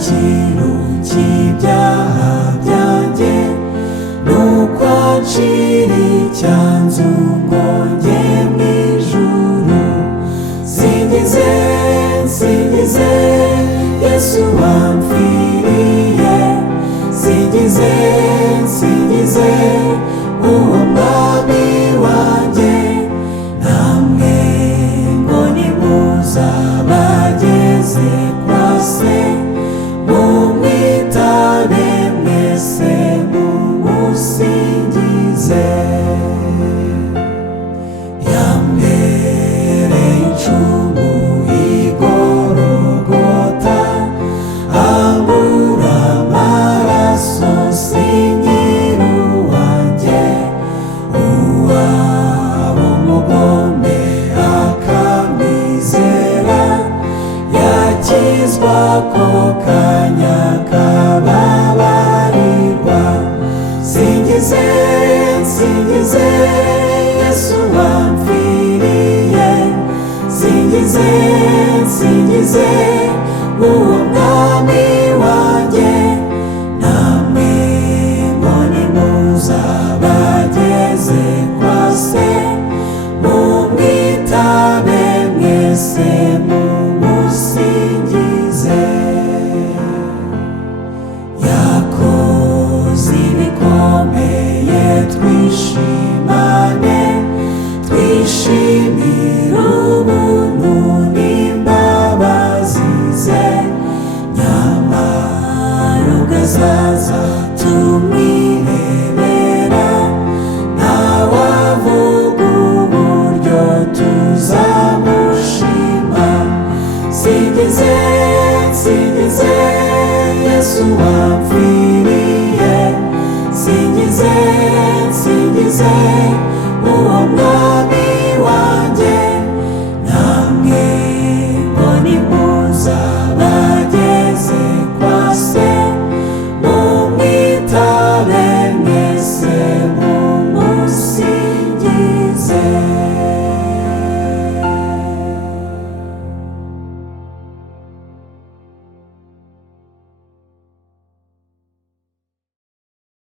igiciro cy'ibyaha byanjye, nuko acira icyanzu ngo njye mu ijuru. Singize, singize Yesu wampfiriye, singize, singize uwo mwami wanjye. Namwe ngo nimuzabageze kwa se, mumwitabe mwese mumusingize. Yambereye incungu igorogota, ambura amaraso singira uwanjye. Uwaba umugome akamwizera, yakizwa ako kanya kababarirwa. Singize, singize Yesu wampfiriye, singize, singize uwo mwami wanjye. Namwe ngo nimuzabageze kwa se, mumwitabe mwese mumusingize. Yakoze ibikomeye twishimane, twishimire ubuntu n'imbabazi ze. Nyamara ubwo azaza tumwirebera, ntawavuga uburyo tuzamushima. Singize, singize Yesu wampfiriye, singize, singize uwo mwami